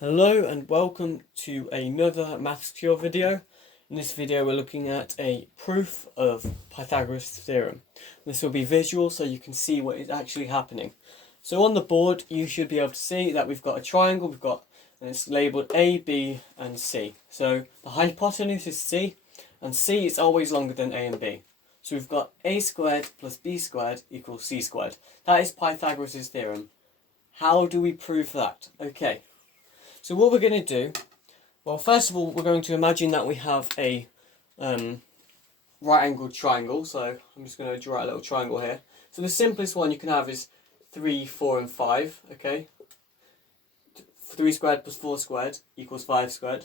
Hello and welcome to another maths cure video. In this video we're looking at a proof of Pythagoras Theorem. This will be visual so you can see what is actually happening. So on the board you should be able to see that we've got a triangle, and it's labelled A, B and C. So the hypotenuse is C, and C is always longer than A and B. So we've got A squared plus B squared equals C squared. That is Pythagoras' theorem. How do we prove that? Okay. So what we're going to do, well, first of all, we're going to imagine that we have a right-angled triangle. So I'm just going to draw a little triangle here. So the simplest one you can have is 3, 4 and 5, okay? 3 squared plus 4 squared equals 5 squared.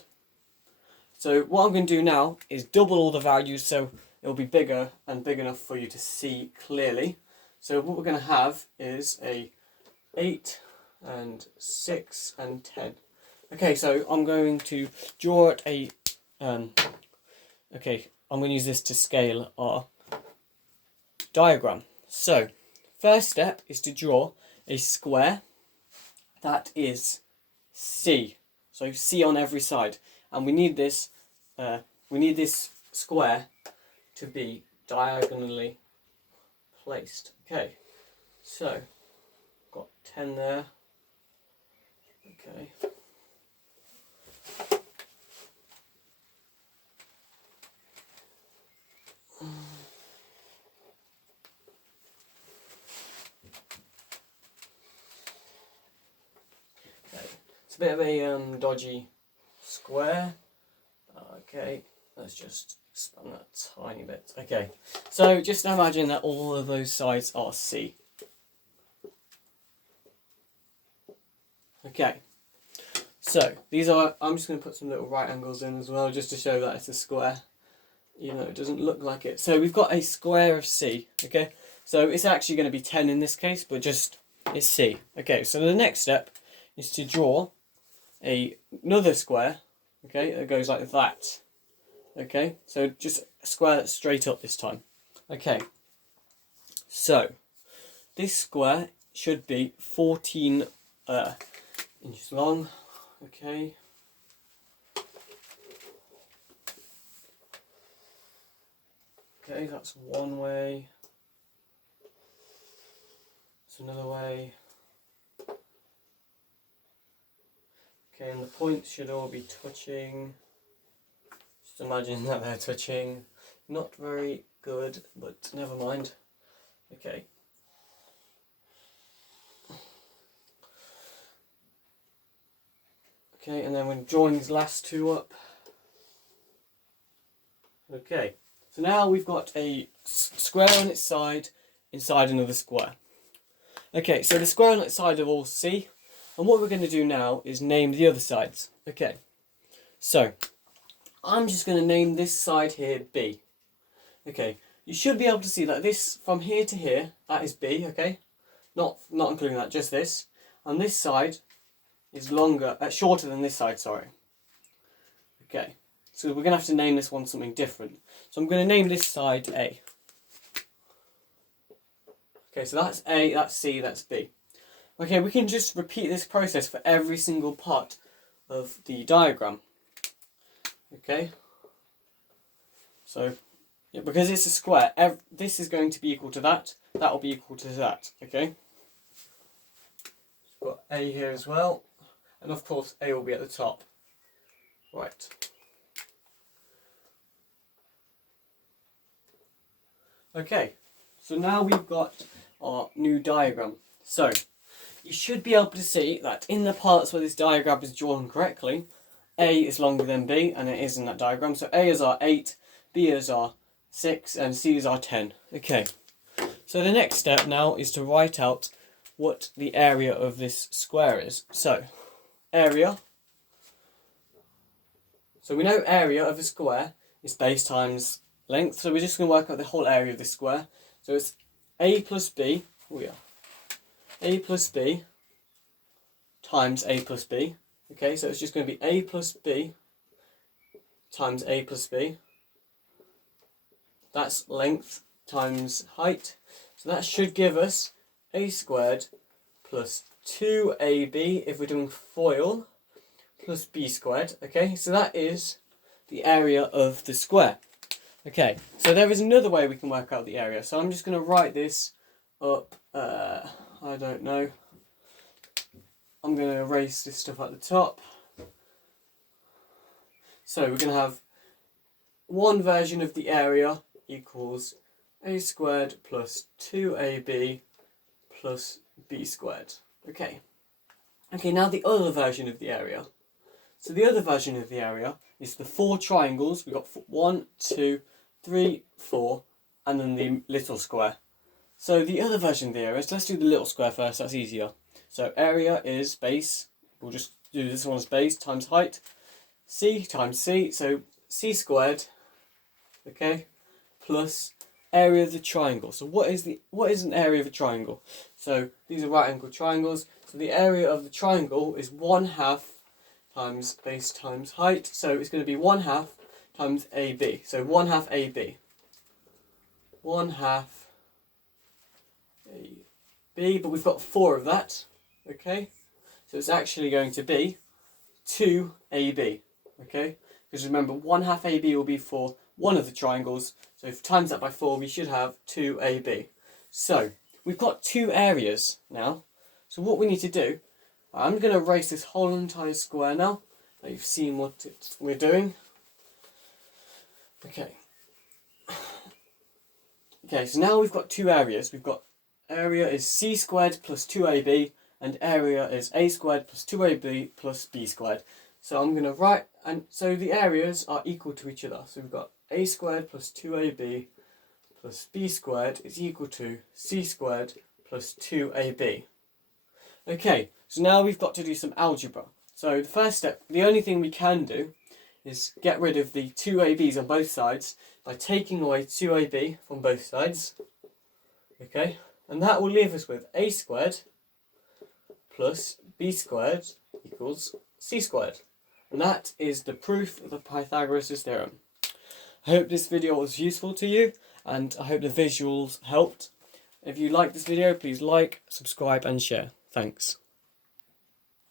So what I'm going to do now is double all the values so it will be bigger and big enough for you to see clearly. So what we're going to have is a 8 and 6 and 10. Okay, so I'm going to draw a, I'm going to use this to scale our diagram. So, first step is to draw a square that is C. So C on every side. And we need this square to be diagonally placed. Okay, so, got 10 there. Okay. It's a bit of a dodgy square. Okay, let's just expand that tiny bit. Okay, so just imagine that all of those sides are C. Okay, so these are, I'm just going to put some little right angles in as well just to show that it's a square. You know, it doesn't look like it. So we've got a square of C, okay? So it's actually going to be 10 in this case, but just, it's C. Okay, so the next step is to draw another square, okay, that goes like that. Okay, so just square that straight up this time. Okay, so this square should be 14 inches long, okay. Okay, that's one way. That's another way. Okay, and the points should all be touching. Just imagine that they're touching. Not very good, but never mind. Okay. Okay, and then we're drawing these last two up. Okay. So now we've got a square on its side inside another square. Okay, so the square on its side are all C, and what we're going to do now is name the other sides. Okay, so I'm just going to name this side here B. Okay, you should be able to see that this from here to here, that is B, okay? Not including that, just this. And this side is shorter than this side, sorry. Okay. So we're going to have to name this one something different. So I'm going to name this side A. Okay, so that's A, that's C, that's B. Okay, we can just repeat this process for every single part of the diagram. Okay. So, yeah, because it's a square, this is going to be equal to that. That will be equal to that. Okay. We've got A here as well. And of course, A will be at the top. Right. Okay, so now we've got our new diagram. So, you should be able to see that in the parts where this diagram is drawn correctly, A is longer than B, and it is in that diagram. So A is our 8, B is our 6, and C is our 10. Okay, so the next step now is to write out what the area of this square is. So, area. So we know area of a square is base times length, so we're just going to work out the whole area of this square. So it's A plus B, A plus B times A plus B. Okay, so it's just going to be A plus B times A plus B. That's length times height. So that should give us A squared plus 2AB if we're doing FOIL plus b squared. Okay, so that is the area of the square. Okay, so there is another way we can work out the area. So I'm just going to write this up, I don't know. I'm going to erase this stuff at the top. So we're going to have one version of the area equals a squared plus 2ab plus b squared. Okay. Okay, now the other version of the area. So the other version of the area is the four triangles. We've got 1, 2, 3, 4, and then the little square. So the other version of the area, so let's do the little square first, that's easier. So area is base, we'll just do this one as base times height, c times c, so c squared, okay, plus area of the triangle. So what is an area of a triangle? So these are right angled triangles, so the area of the triangle is 1/2 times base times height, so it's going to be 1/2 times AB. So 1/2 AB. 1/2 AB, but we've got 4 of that. Okay? So it's actually going to be 2AB. Okay? Because remember, 1/2 AB will be for one of the triangles. So if times that by 4, we should have 2AB. So we've got two areas now. So what we need to do, I'm going to erase this whole entire square now. You've seen what we're doing. Okay. Okay, so now we've got two areas. We've got area is c squared plus 2ab, and area is a squared plus 2ab plus b squared. So I'm going to write, and so the areas are equal to each other. So we've got a squared plus 2ab plus b squared is equal to c squared plus 2ab. Okay, so now we've got to do some algebra. So the first step, the only thing we can do is get rid of the 2ab's on both sides by taking away 2ab from both sides. Okay, and that will leave us with a squared plus b squared equals c squared. And that is the proof of the Pythagoras Theorem. I hope this video was useful to you, and I hope the visuals helped. If you like this video, please like, subscribe and share. Thanks.